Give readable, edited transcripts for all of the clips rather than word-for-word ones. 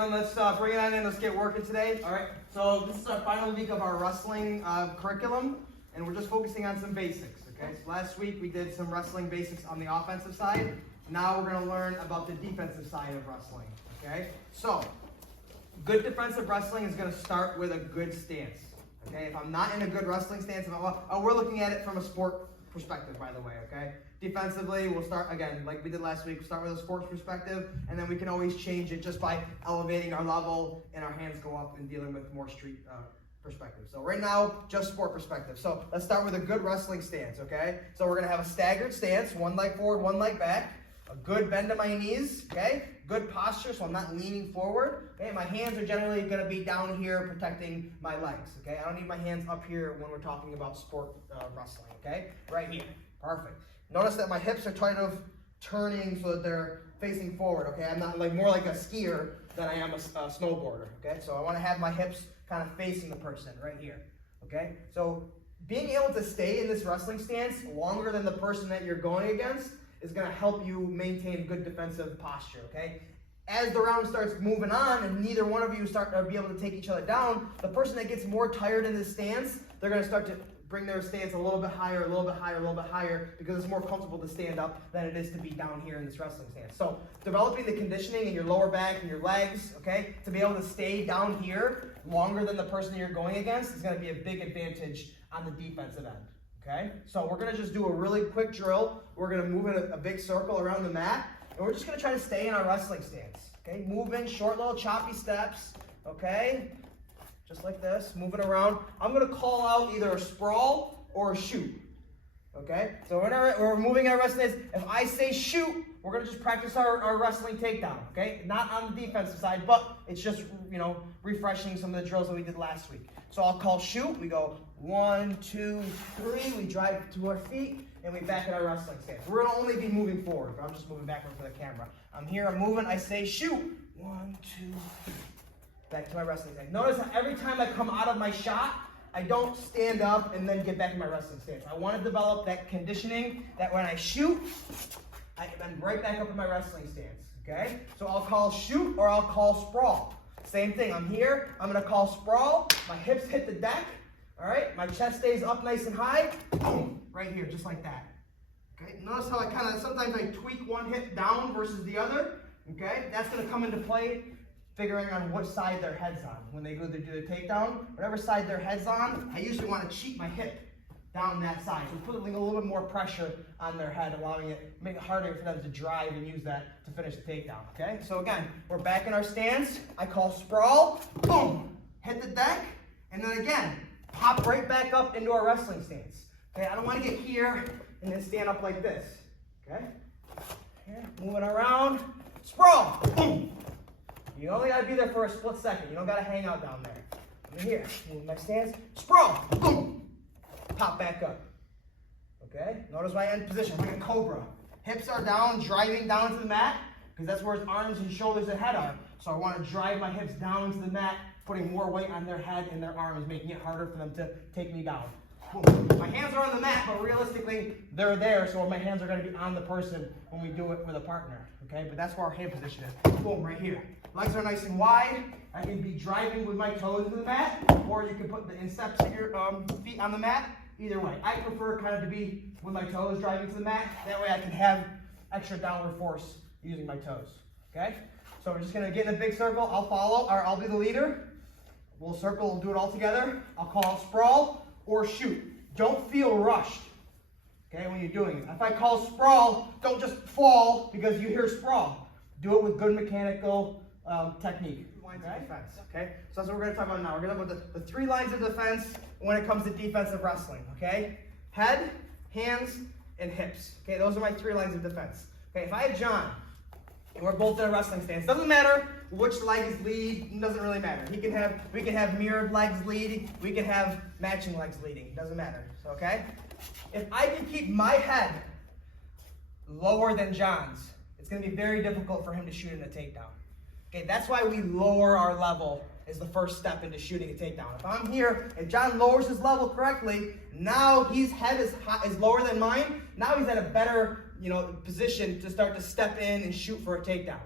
gentlemen, let's bring it on in. Let's get working today. All right. So this is our final week of our wrestling curriculum, and we're just focusing on some basics. Okay. So last week we did some wrestling basics on the offensive side. Now we're going to learn about the defensive side of wrestling. Okay. So good defensive wrestling is going to start with a good stance. Okay. If I'm not in a good wrestling stance, we're looking at it from a sport perspective, by the way. Okay. Defensively, we'll start, again, like we did last week, we'll start with a sports perspective, and then we can always change it just by elevating our level and our hands go up and dealing with more street perspective. So right now, just sport perspective. So let's start with a good wrestling stance, okay? So we're going to have a staggered stance, one leg forward, one leg back, a good bend to my knees, okay? Good posture, so I'm not leaning forward, okay? My hands are generally going to be down here protecting my legs, okay? I don't need my hands up here when we're talking about sport wrestling, okay? Right here, perfect. Notice that my hips are kind of turning so that they're facing forward, okay? I'm not more like a skier than I am a snowboarder, okay? So I want to have my hips kind of facing the person right here, okay? So being able to stay in this wrestling stance longer than the person that you're going against is going to help you maintain good defensive posture, okay? As the round starts moving on and neither one of you start to be able to take each other down, the person that gets more tired in this stance, they're going to start to bring their stance a little bit higher, a little bit higher, a little bit higher, because it's more comfortable to stand up than it is to be down here in this wrestling stance. So developing the conditioning in your lower back and your legs, okay, to be able to stay down here longer than the person you're going against is going to be a big advantage on the defensive end, okay? So we're going to just do a really quick drill. We're going to move in a big circle around the mat, and we're just going to try to stay in our wrestling stance, okay? Move in short little choppy steps, okay? Just like this, moving around. I'm going to call out either a sprawl or a shoot. Okay? So we're moving our wrestling. If I say shoot, we're going to just practice our wrestling takedown. Okay? Not on the defensive side, but it's just, refreshing some of the drills that we did last week. So I'll call shoot. We go 1, 2, 3. We drive to our feet, and we back in our wrestling stance. We're going to only be moving forward, but I'm just moving backward for the camera. I'm here, I'm moving. I say shoot. 1, 2, 3. Back to my wrestling stance. Notice that every time I come out of my shot, I don't stand up and then get back in my wrestling stance. I want to develop that conditioning that when I shoot, I then right back up in my wrestling stance. Okay? So I'll call shoot or I'll call sprawl. Same thing. I'm here. I'm going to call sprawl. My hips hit the deck. All right? My chest stays up nice and high. Boom. Right here, just like that. Okay? Notice how I sometimes I tweak one hip down versus the other. Okay? That's going to come into play figuring on which side their head's on. When they go to do the takedown, whatever side their head's on, I usually want to cheat my hip down that side. So putting a little bit more pressure on their head, make it harder for them to drive and use that to finish the takedown, okay? So again, we're back in our stance. I call sprawl, boom, hit the deck, and then again, pop right back up into our wrestling stance. Okay, I don't want to get here and then stand up like this, okay? Here, moving around, sprawl, boom. You only got to be there for a split second. You don't got to hang out down there. I'm here. Move my stance. Sprawl. Boom. Pop back up. Okay? Notice my end position. Like a cobra. Hips are down, driving down to the mat, because that's where his arms and shoulders and head are. So I want to drive my hips down to the mat, putting more weight on their head and their arms, making it harder for them to take me down. Boom. My hands are on the mat, but realistically, they're there, so my hands are going to be on the person when we do it with a partner. Okay? But that's where our hand position is. Boom, right here. Legs are nice and wide. I can be driving with my toes into the mat, or you can put the insteps of your feet on the mat. Either way. I prefer kind of to be with my toes driving to the mat. That way I can have extra downward force using my toes. Okay? So we're just going to get in a big circle. I'll follow, or I'll be the leader. We'll circle, we'll do it all together. I'll call sprawl or shoot. Don't feel rushed. Okay, when you're doing it. If I call sprawl, don't just fall because you hear sprawl. Do it with good mechanical technique. Lines of defense. Okay, so that's what we're going to talk about now. We're going to talk about the 3 lines of defense when it comes to defensive wrestling. Okay, head, hands, and hips. Okay, those are my 3 lines of defense. Okay, if I have John and we're both in a wrestling stance, doesn't matter which leg is lead. It doesn't really matter. We can have mirrored legs leading. We can have matching legs leading. It doesn't matter. Okay, if I can keep my head lower than John's, it's going to be very difficult for him to shoot in a takedown. Okay, that's why we lower our level is the first step into shooting a takedown. If I'm here and John lowers his level correctly, now his head is lower than mine. Now he's at a better position to start to step in and shoot for a takedown.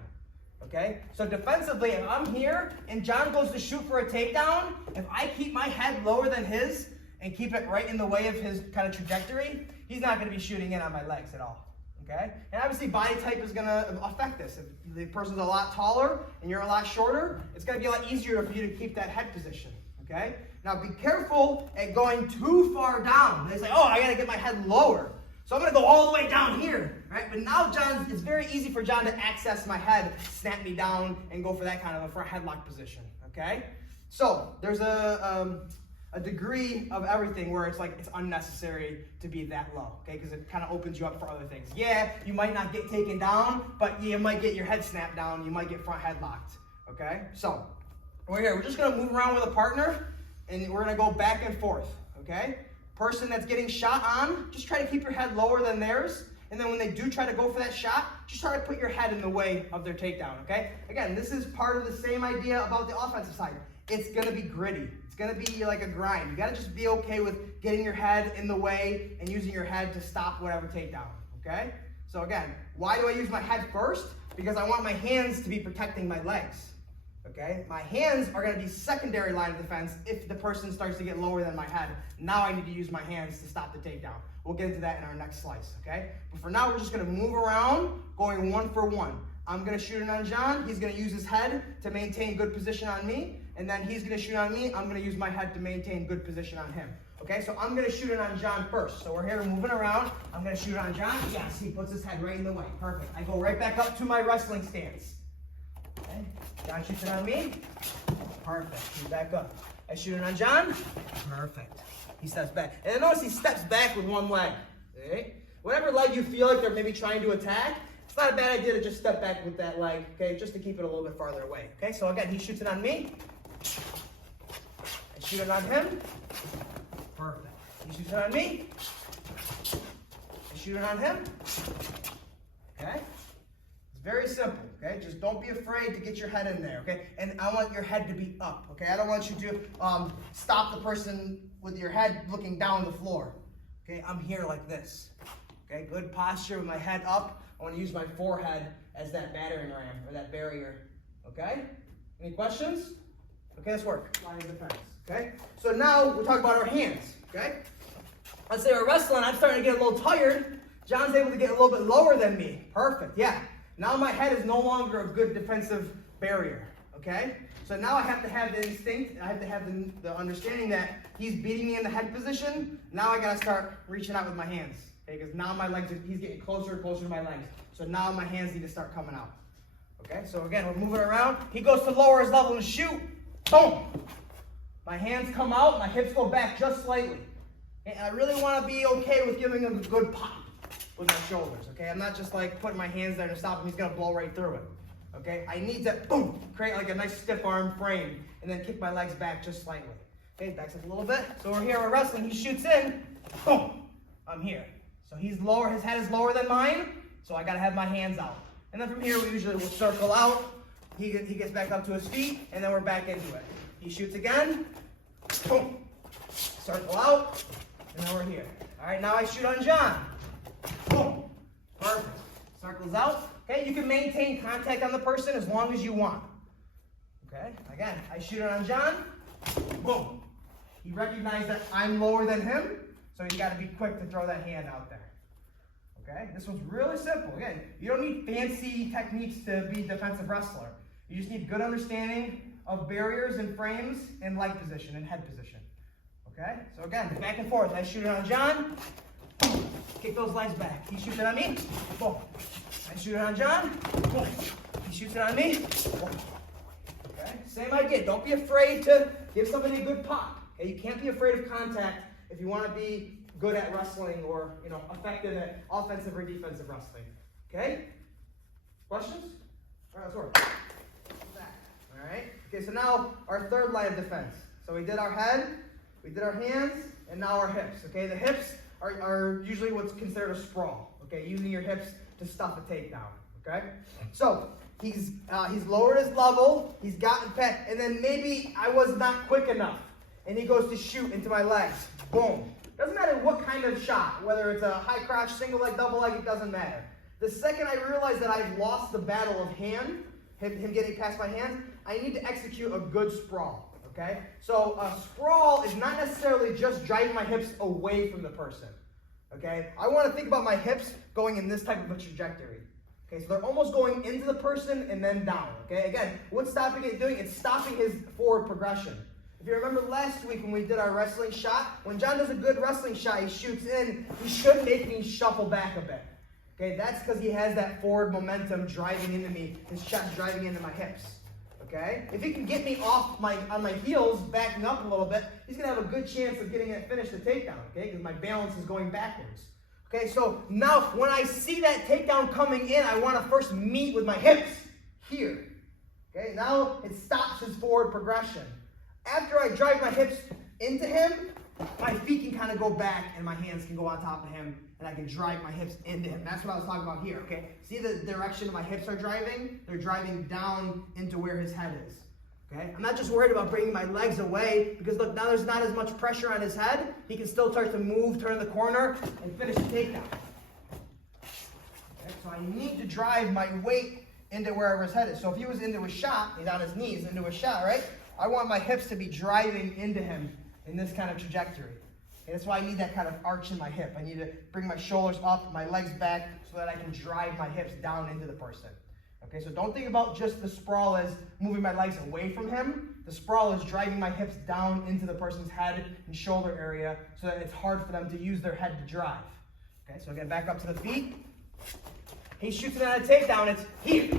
Okay. okay? So defensively, if I'm here and John goes to shoot for a takedown, if I keep my head lower than his and keep it right in the way of his kind of trajectory, he's not going to be shooting in on my legs at all, okay? And obviously body type is going to affect this. If the person's a lot taller and you're a lot shorter, it's going to be a lot easier for you to keep that head position, okay? Now be careful at going too far down. They say, oh, I got to get my head lower. So I'm going to go all the way down here, right? But now it's very easy for John to access my head, snap me down, and go for that kind of a front headlock position, okay? So there's a degree of everything where it's like it's unnecessary to be that low, okay? Because it kind of opens you up for other things. Yeah, you might not get taken down, but you might get your head snapped down. You might get front headlocked, okay? So we're here. We're just going to move around with a partner, and we're going to go back and forth, okay? Person that's getting shot on, just try to keep your head lower than theirs. And then when they do try to go for that shot, just try to put your head in the way of their takedown, okay? Again, this is part of the same idea about the offensive side. It's going to be gritty. It's going to be like a grind. You got to just be okay with getting your head in the way and using your head to stop whatever takedown, okay? So again, why do I use my head first? Because I want my hands to be protecting my legs. Okay, my hands are going to be secondary line of defense if the person starts to get lower than my head. Now I need to use my hands to stop the takedown. We'll get into that in our next slice, okay? But for now, we're just going to move around, going one for one. I'm going to shoot it on John. He's going to use his head to maintain good position on me. And then he's going to shoot on me. I'm going to use my head to maintain good position on him. Okay, so I'm going to shoot it on John first. So we're here moving around. I'm going to shoot it on John. Yes, he puts his head right in the way. Perfect. I go right back up to my wrestling stance. Okay. John shoots it on me. Perfect. He's back up. I shoot it on John. Perfect. He steps back. And notice he steps back with one leg. Okay? Whatever leg you feel like they're maybe trying to attack, it's not a bad idea to just step back with that leg, okay, just to keep it a little bit farther away. Okay, so again, he shoots it on me. I shoot it on him. Perfect. He shoots it on me. I shoot it on him. Okay? Very simple, okay? Just don't be afraid to get your head in there, okay? And I want your head to be up, okay? I don't want you to stop the person with your head looking down the floor, okay? I'm here like this, okay? Good posture with my head up. I want to use my forehead as that battering ram or that barrier, okay? Any questions? Okay, let's work. Line of defense, okay? So now we're talking about our hands, okay? Let's say we're wrestling. I'm starting to get a little tired. John's able to get a little bit lower than me. Perfect, yeah. Now my head is no longer a good defensive barrier, okay? So now I have to have the instinct, I have to have the understanding that he's beating me in the head position. Now I gotta start reaching out with my hands, okay? Because now my legs, he's getting closer and closer to my legs. So now my hands need to start coming out, okay? So again, we're moving around. He goes to lower his level and shoot, boom. My hands come out, my hips go back just slightly. And I really wanna be okay with giving him a good pop with my shoulders, okay? I'm not just like putting my hands there to stop him. He's gonna blow right through it, okay? I need to, boom, create like a nice stiff arm frame and then kick my legs back just slightly. Okay, backs up a little bit. So we're here, we're wrestling. He shoots in, boom, I'm here. So he's lower, his head is lower than mine, so I gotta have my hands out. And then from here, we usually will circle out. He gets back up to his feet, and then we're back into it. He shoots again, boom, circle out, and then we're here. All right, now I shoot on John. Boom. Perfect. Circles out. Okay, you can maintain contact on the person as long as you want. Okay, again, I shoot it on John. Boom. He recognized that I'm lower than him, so you got to be quick to throw that hand out there. Okay, this one's really simple. Again, you don't need fancy techniques to be a defensive wrestler. You just need good understanding of barriers and frames and leg position and head position. Okay, so again, back and forth. I shoot it on John. Boom. Kick those legs back. He shoots it on me. Boom. I shoot it on John. Boom. He shoots it on me. Boom. Okay. Same idea. Don't be afraid to give somebody a good pop. Okay. You can't be afraid of contact if you want to be good at wrestling or effective at offensive or defensive wrestling. Okay. Questions? All right. Let's work. All right. Okay. So now our third line of defense. So we did our head, we did our hands, and now our hips. Okay. The hips are usually what's considered a sprawl, okay? Using your hips to stop a takedown, okay? So he's lowered his level, he's gotten past, and then maybe I was not quick enough, and he goes to shoot into my legs. Boom. Doesn't matter what kind of shot, whether it's a high crotch, single leg, double leg, it doesn't matter. The second I realize that I've lost the battle of hand, him getting past my hands, I need to execute a good sprawl, okay? So a sprawl is not necessarily just driving my hips away from the person, okay? I want to think about my hips going in this type of a trajectory. Okay, so they're almost going into the person and then down, okay? Again, what's stopping it doing? It's stopping his forward progression. If you remember last week when we did our wrestling shot, when John does a good wrestling shot, he shoots in, he should make me shuffle back a bit. Okay, that's because he has that forward momentum driving into me, his shot's driving into my hips. Okay? If he can get me off on my heels, backing up a little bit, he's going to have a good chance of getting it finished the takedown, okay? Because my balance is going backwards. Okay, so now when I see that takedown coming in, I want to first meet with my hips here. Okay, now it stops his forward progression. After I drive my hips into him, my feet can kind of go back and my hands can go on top of him and I can drive my hips into him. That's what I was talking about here, okay? See the direction my hips are driving? They're driving down into where his head is, okay? I'm not just worried about bringing my legs away because look, now there's not as much pressure on his head. He can still start to move, turn the corner, and finish the takedown. Okay? So I need to drive my weight into wherever his head is. So if he was into a shot, he's on his knees into a shot, right? I want my hips to be driving into him in this kind of trajectory. Okay, that's why I need that kind of arch in my hip. I need to bring my shoulders up, my legs back, so that I can drive my hips down into the person. Okay, so don't think about just the sprawl as moving my legs away from him. The sprawl is driving my hips down into the person's head and shoulder area so that it's hard for them to use their head to drive. Okay, so again, back up to the feet. He shoots it on a takedown, it's here.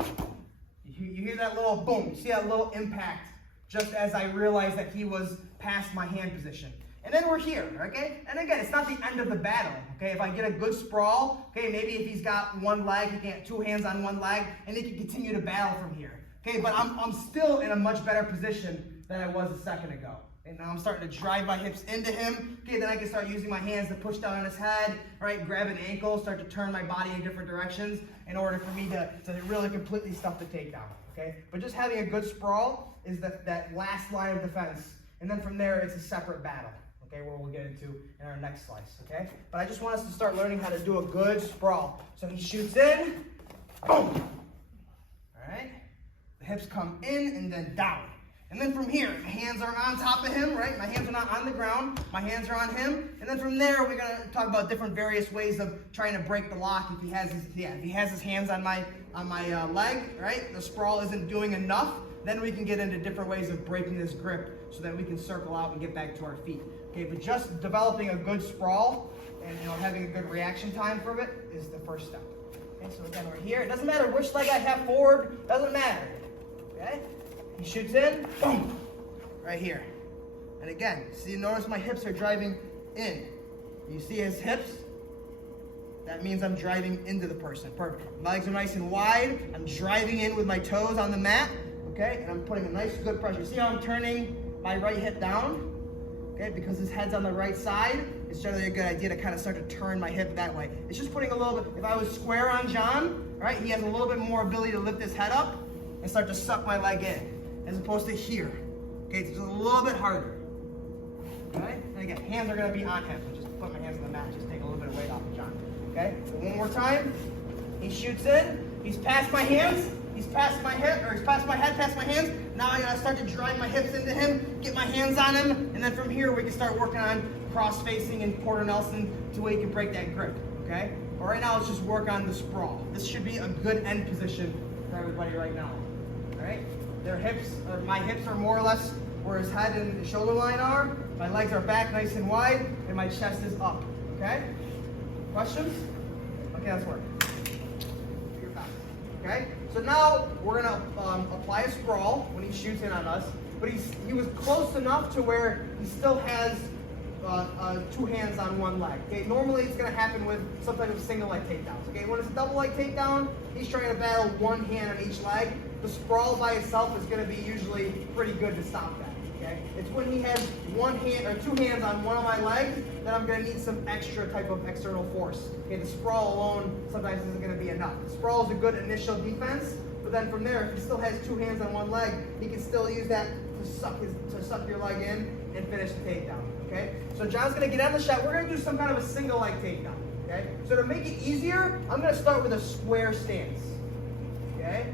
You hear that little boom, you see that little impact just as I realized that he was past my hand position. And then we're here, okay? And again, it's not the end of the battle, okay? If I get a good sprawl, okay, maybe if he's got one leg, he can get two hands on one leg, and he can continue to battle from here, okay? But I'm still in a much better position than I was a second ago. And now I'm starting to drive my hips into him, okay? Then I can start using my hands to push down on his head, right? Grab an ankle, start to turn my body in different directions in order for me to really completely stuff the takedown, okay? But just having a good sprawl is that last line of defense. And then from there, it's a separate battle, okay, where we'll get into in our next slice, okay? But I just want us to start learning how to do a good sprawl. So he shoots in, boom, all right? The hips come in and then down. And then from here, my hands are on top of him, right? My hands are not on the ground, my hands are on him. And then from there, we're gonna talk about different various ways of trying to break the lock if he has his hands on my leg, right? The sprawl isn't doing enough. Then we can get into different ways of breaking this grip so that we can circle out and get back to our feet. Okay, but just developing a good sprawl and having a good reaction time from it is the first step. Okay, so again, we're here. It doesn't matter which leg I have forward, doesn't matter. Okay? He shoots in, boom, right here. And again, see, notice my hips are driving in. You see his hips? That means I'm driving into the person. Perfect. My legs are nice and wide. I'm driving in with my toes on the mat. Okay, and I'm putting a nice good pressure. See how I'm turning my right hip down? Okay, because his head's on the right side, it's generally a good idea to kind of start to turn my hip that way. It's just putting a little bit, if I was square on John, right, he has a little bit more ability to lift his head up and start to suck my leg in, as opposed to here. Okay, it's just a little bit harder. Okay, and again, hands are gonna be on him. So just put my hands on the mat, just take a little bit of weight off of John. Okay, so one more time. He shoots in, he's past my hands. He's past my hip, or he's past my head, past my hands. Now I gotta start to drive my hips into him, get my hands on him, and then from here we can start working on cross-facing and Porter Nelson to where you can break that grip, okay? But right now let's just work on the sprawl. This should be a good end position for everybody right now, all right? Their hips, or my hips are more or less where his head and the shoulder line are. My legs are back nice and wide, and my chest is up, okay? Questions? Okay, let's work. Okay, so now we're gonna apply a sprawl when he shoots in on us, but he was close enough to where he still has two hands on one leg. Okay, normally it's gonna happen with some type of single leg takedowns. Okay, when it's a double leg takedown, he's trying to battle one hand on each leg. The sprawl by itself is gonna be usually pretty good to stop that. Okay, it's when he has one hand or two hands on one of my legs that I'm going to need some extra type of external force. Okay, the sprawl alone sometimes isn't going to be enough. The sprawl is a good initial defense, but then from there, if he still has two hands on one leg, he can still use that to suck your leg in and finish the takedown. Okay, so John's going to get on the shot. We're going to do some kind of a single leg takedown. Okay, so to make it easier, I'm going to start with a square stance. Okay.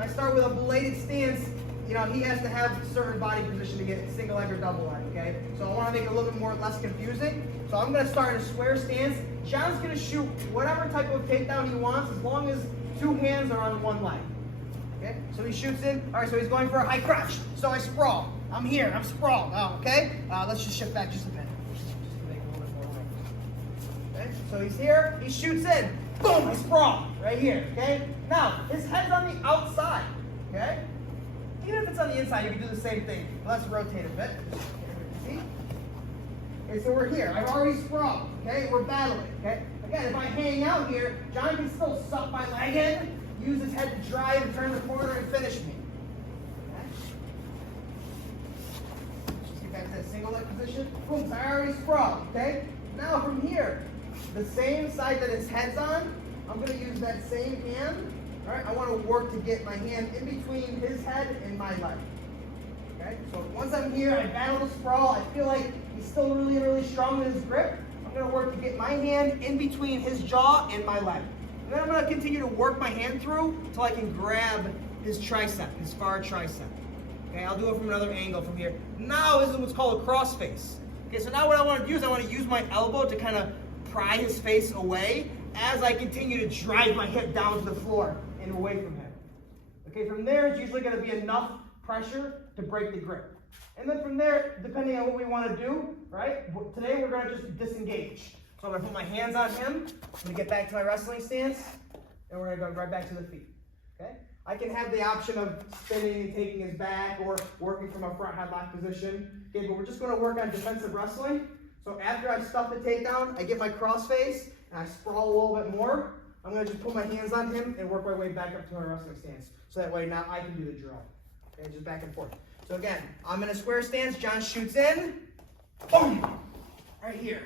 when I start with a bladed stance, you know, he has to have a certain body position to get single leg or double leg, okay? So I want to make it a little bit less confusing. So I'm going to start in a square stance. John's going to shoot whatever type of takedown he wants as long as 2 hands are on 1 leg. Okay, so he shoots in. All right, so he's going for a high crotch. So I sprawl. I'm here. I'm sprawled. Oh, okay, let's just shift back just a bit. Just make it a little bit more right. Okay, so he's here. He shoots in. Boom! I sprawl right here. Okay. Now his head's on the outside. Okay. Even if it's on the inside, you can do the same thing. Let's rotate a bit. See? Okay, so we're here. I've already sprawled. Okay, we're battling. Okay. Again, if I hang out here, John can still suck my leg in. Use his head to drive and turn the corner and finish me. Okay. Just get back to that single leg position. Boom, so I already sprawled, okay? Now from here, the same side that his head's on, I'm gonna use that same hand. All right, I wanna work to get my hand in between his head and my leg. Okay, so once I'm here, I battle the sprawl. I feel like he's still really, really strong in his grip. I'm gonna work to get my hand in between his jaw and my leg. And then I'm going to continue to work my hand through until I can grab his tricep, his far tricep. Okay, I'll do it from another angle from here. Now this is what's called a cross face. Okay, so now what I want to do is I want to use my elbow to kind of pry his face away as I continue to drive my hip down to the floor and away from him. Okay, from there it's usually going to be enough pressure to break the grip. And then from there, depending on what we want to do, right, today we're going to just disengage. So I'm going to put my hands on him, I'm going to get back to my wrestling stance, and we're going to go right back to the feet, okay? I can have the option of spinning and taking his back or working from a front headlock position, okay, but we're just going to work on defensive wrestling. So after I've stuffed the takedown, I get my cross face, and I sprawl a little bit more. I'm going to just put my hands on him and work my way back up to my wrestling stance. So that way now I can do the drill, okay, just back and forth. So again, I'm in a square stance, John shoots in, boom, right here,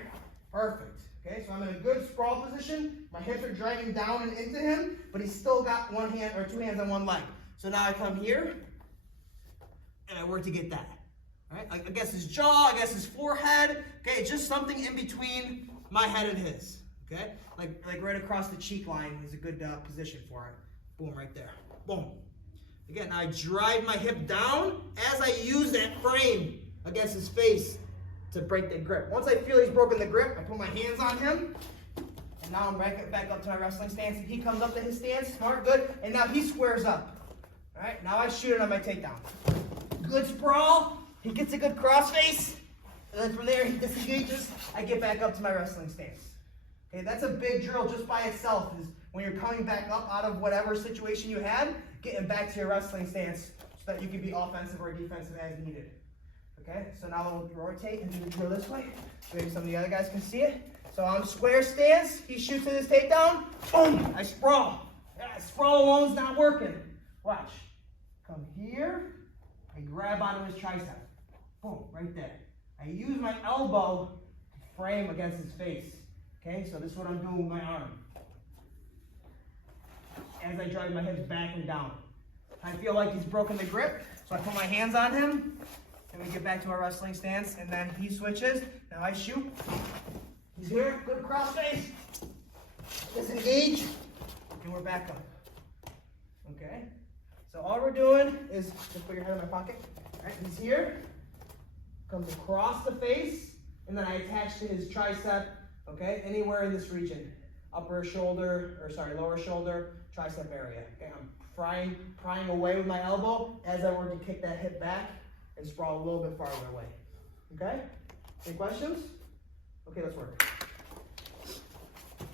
perfect. Okay, so I'm in a good sprawl position. My hips are driving down and into him, but he's still got 1 hand or 2 hands on 1 leg. So now I come here, and I work to get that. All right, I guess his jaw, I guess his forehead. Okay, just something in between my head and his. Okay, like right across the cheek line is a good position for it. Boom, right there. Boom. Again, I drive my hip down as I use that frame against his face to break the grip. Once I feel he's broken the grip, I put my hands on him, and now I'm back up to my wrestling stance. He comes up to his stance, smart, good, and now he squares up. All right, now I shoot it on my takedown. Good sprawl, he gets a good crossface, and then from there he disengages, I get back up to my wrestling stance. Okay, that's a big drill just by itself, is when you're coming back up out of whatever situation you had, getting back to your wrestling stance so that you can be offensive or defensive as needed. Okay, so now we'll rotate and do the drill this way. So maybe some of the other guys can see it. So I'm square stance, he shoots in his takedown, boom, I sprawl. Yeah, sprawl alone's not working. Watch. Come here, I grab onto his tricep. Boom, right there. I use my elbow to frame against his face. Okay, so this is what I'm doing with my arm. As I drive my hips back and down. I feel like he's broken the grip, so I put my hands on him. And we get back to our wrestling stance, and then he switches. Now I shoot. He's here, good cross face. Disengage, and we're back up. Okay? So all we're doing is, just put your head in my pocket. All right, he's here, comes across the face, and then I attach to his tricep, okay, anywhere in this region. Lower shoulder, tricep area. Okay, I'm prying away with my elbow as I work to kick that hip back and sprawl a little bit farther away. Okay? Any questions? Okay, let's work.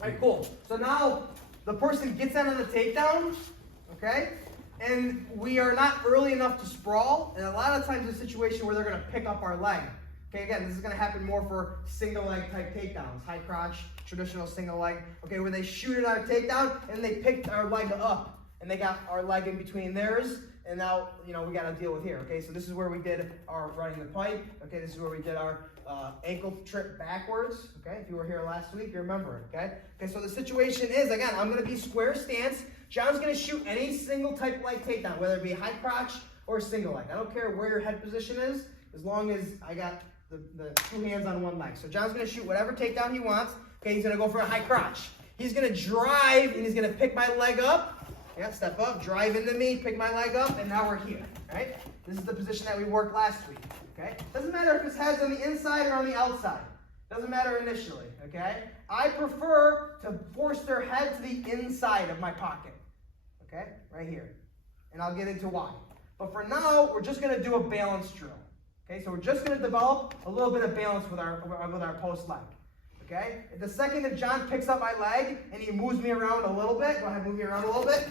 All right, cool. So now the person gets in on the takedown, okay? And we are not early enough to sprawl, and a lot of times it's a situation where they're going to pick up our leg. Okay, again, this is going to happen more for single leg type takedowns, high crotch, traditional single leg, okay, where they shoot it on a takedown and they picked our leg up and they got our leg in between theirs. And now, you know, we got to deal with here, okay? So this is where we did our running the pipe, okay? This is where we did our ankle trip backwards, okay? If you were here last week, you remember it, okay? Okay, so the situation is, again, I'm going to be square stance. John's going to shoot any single type leg takedown, whether it be high crotch or single leg. I don't care where your head position is, as long as I got the 2 hands on 1 leg. So John's going to shoot whatever takedown he wants. Okay, he's going to go for a high crotch. He's going to drive, and he's going to pick my leg up, Yeah, step up, drive into me, pick my leg up, and now we're here, right? This is the position that we worked last week, okay? Doesn't matter if his head's on the inside or on the outside. Doesn't matter initially, okay? I prefer to force their head to the inside of my pocket, okay? Right here. And I'll get into why. But for now, we're just going to do a balance drill, okay? So we're just going to develop a little bit of balance with our post leg. Okay? The second that John picks up my leg and he moves me around a little bit, go ahead, move me around a little bit,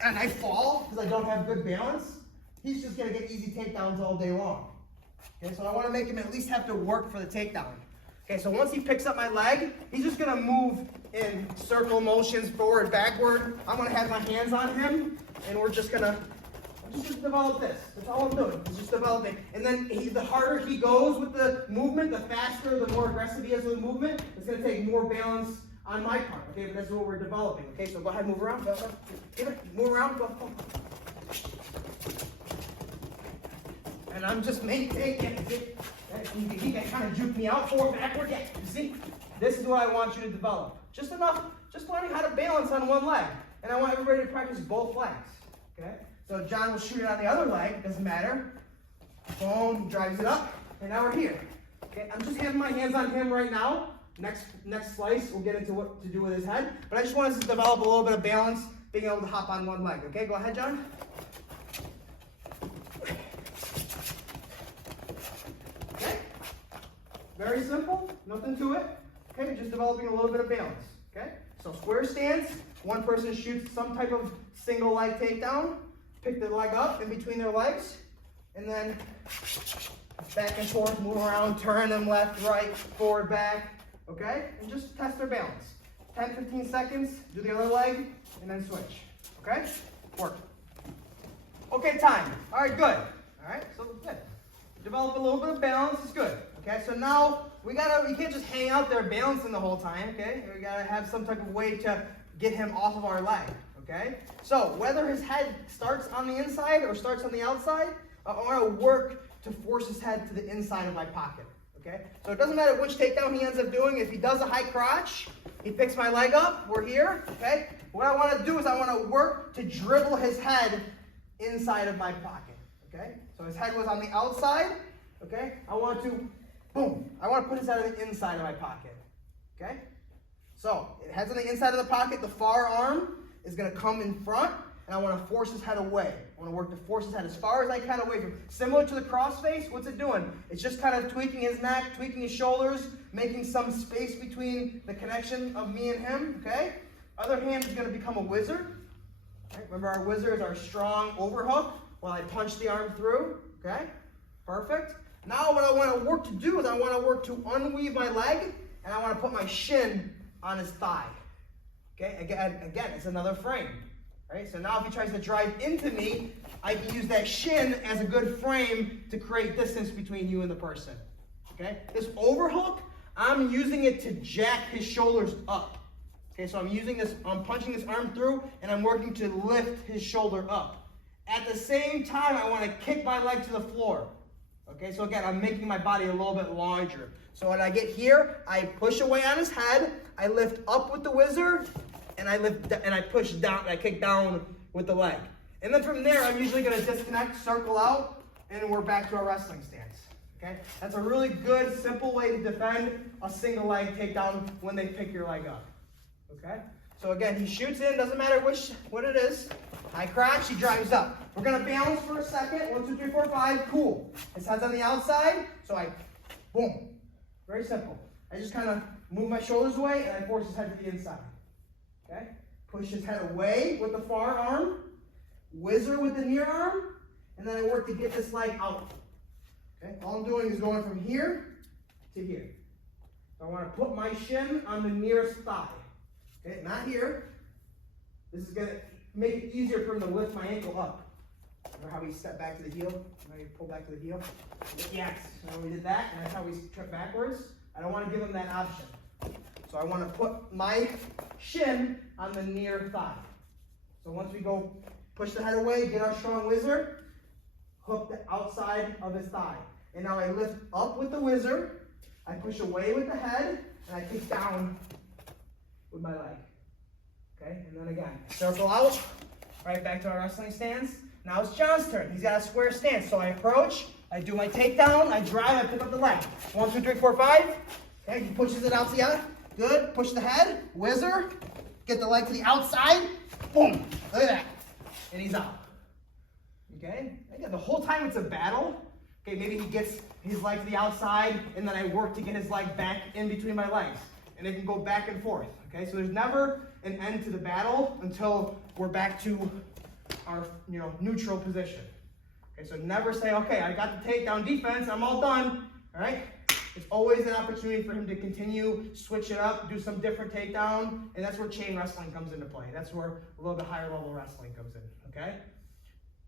and I fall because I don't have good balance, he's just going to get easy takedowns all day long. Okay, so I want to make him at least have to work for the takedown. Okay, so once he picks up my leg, he's just going to move in circle motions, forward, backward. I'm going to have my hands on him, and we're just going to just develop this. That's all I'm doing. It's just developing. And then the harder he goes with the movement, the faster, the more aggressive he is with the movement. It's going to take more balance on my part. Okay, but that's what we're developing. Okay, so go ahead, move around. Go. Move around. Go. And I'm just maintaining. He can kind of juke me out, forward, backward. Yeah, you see? This is what I want you to develop. Just enough, just learning how to balance on one leg. And I want everybody to practice both legs. Okay? So John will shoot it on the other leg, doesn't matter. Boom, drives it up, and now we're here. Okay, I'm just having my hands on him right now. Next slice, we'll get into what to do with his head. But I just want us to develop a little bit of balance, being able to hop on one leg. Okay, go ahead, John. Okay, very simple, nothing to it. Okay, just developing a little bit of balance. Okay, so square stance, one person shoots some type of single leg takedown. Pick the leg up in between their legs, and then back and forth, move around, turn them left, right, forward, back, okay? And just test their balance. 10, 15 seconds, do the other leg, and then switch, okay? Work. Okay, time. All right, good. All right, so good. Develop a little bit of balance is good, okay? So now, we can't just hang out there balancing the whole time, okay? We gotta have some type of way to get him off of our leg. Okay, so whether his head starts on the inside or starts on the outside, I want to work to force his head to the inside of my pocket. Okay, so it doesn't matter which takedown he ends up doing. If he does a high crotch, he picks my leg up, we're here. Okay, what I want to do is I want to work to dribble his head inside of my pocket. Okay, so his head was on the outside. Okay, I want to put his head on the inside of my pocket. Okay, so it head's on the inside of the pocket, the far arm is going to come in front, and I want to force his head away. I want to work to force his head as far as I can away from. Similar to the cross face, what's it doing? It's just kind of tweaking his neck, tweaking his shoulders, making some space between the connection of me and him, okay? Other hand is going to become a whizzer. Right? Remember, our whizzer is our strong overhook while I punch the arm through, okay? Perfect. Now what I want to work to do is I want to work to unweave my leg, and I want to put my shin on his thigh. Okay, again, it's another frame, right? So now if he tries to drive into me, I can use that shin as a good frame to create distance between you and the person, okay? This overhook, I'm using it to jack his shoulders up. Okay, so I'm punching this arm through, and I'm working to lift his shoulder up. At the same time, I want to kick my leg to the floor. Okay, so again, I'm making my body a little bit larger. So when I get here, I push away on his head, I lift up with the whizzer, and I push down, I kick down with the leg. And then from there, I'm usually going to disconnect, circle out, and we're back to our wrestling stance. Okay? That's a really good, simple way to defend a single leg takedown when they pick your leg up. Okay? So again, he shoots in, doesn't matter what it is. High crotch, he drives up. We're going to balance for a second. 1, 2, 3, 4, 5. Cool. His head's on the outside, so I, boom. Very simple. I just kind of move my shoulders away, and I force his head to the inside. Okay? Push his head away with the far arm, whizzer with the near arm, and then I work to get this leg out. Okay? All I'm doing is going from here to here. So I want to put my shin on the nearest thigh. Okay? Not here. This is going to make it easier for him to lift my ankle up. Remember how we step back to the heel? Now you pull back to the heel? Yes. So we did that, and that's how we trip backwards. I don't want to give him that option. So I want to put my shin on the near thigh. So once we go push the head away, get our strong whizzer, hook the outside of his thigh. And now I lift up with the whizzer, I push away with the head, and I kick down with my leg. Okay, and then again, circle out. right, back to our wrestling stance. Now it's John's turn. He's got a square stance. So I approach, I do my takedown, I drive, I pick up the leg. 1, 2, 3, 4, 5. Okay, he pushes it out together. Good. Push the head. Whizzer. Get the leg to the outside. Boom. Look at that. And he's out. Okay? Again, the whole time it's a battle. Okay, maybe he gets his leg to the outside, and then I work to get his leg back in between my legs. And it can go back and forth. Okay, so there's never an end to the battle until we're back to our neutral position. Okay, so never say, okay, I got the takedown defense, I'm all done. All right? It's always an opportunity for him to continue, switch it up, do some different takedown, and that's where chain wrestling comes into play. That's where a little bit higher level wrestling comes in. Okay?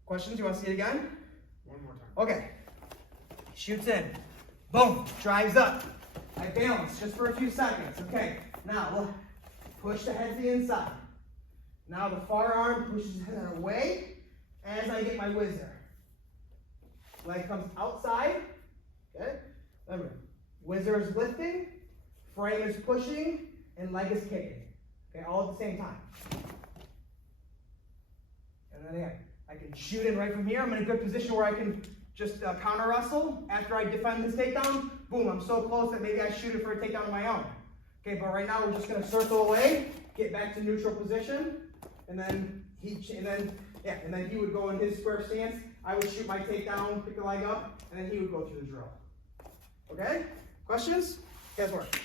Questions? You want to see it again? One more time. Okay. Shoots in. Boom. Drives up. I balance just for a few seconds. Okay. Now we'll push the head to the inside. Now the far arm pushes the head away as I get my whizzer. Leg comes outside. Okay. Remember, whizzer is lifting, frame is pushing, and leg is kicking. Okay, all at the same time. And then again, I can shoot in right from here. I'm in a good position where I can just counter wrestle after I defend this takedown. Boom, I'm so close that maybe I shoot it for a takedown of my own. Okay, but right now we're just going to circle away, get back to neutral position, and then he would go in his square stance. I would shoot my takedown, pick the leg up, and then he would go through the drill. Okay? Questions? Guys, work.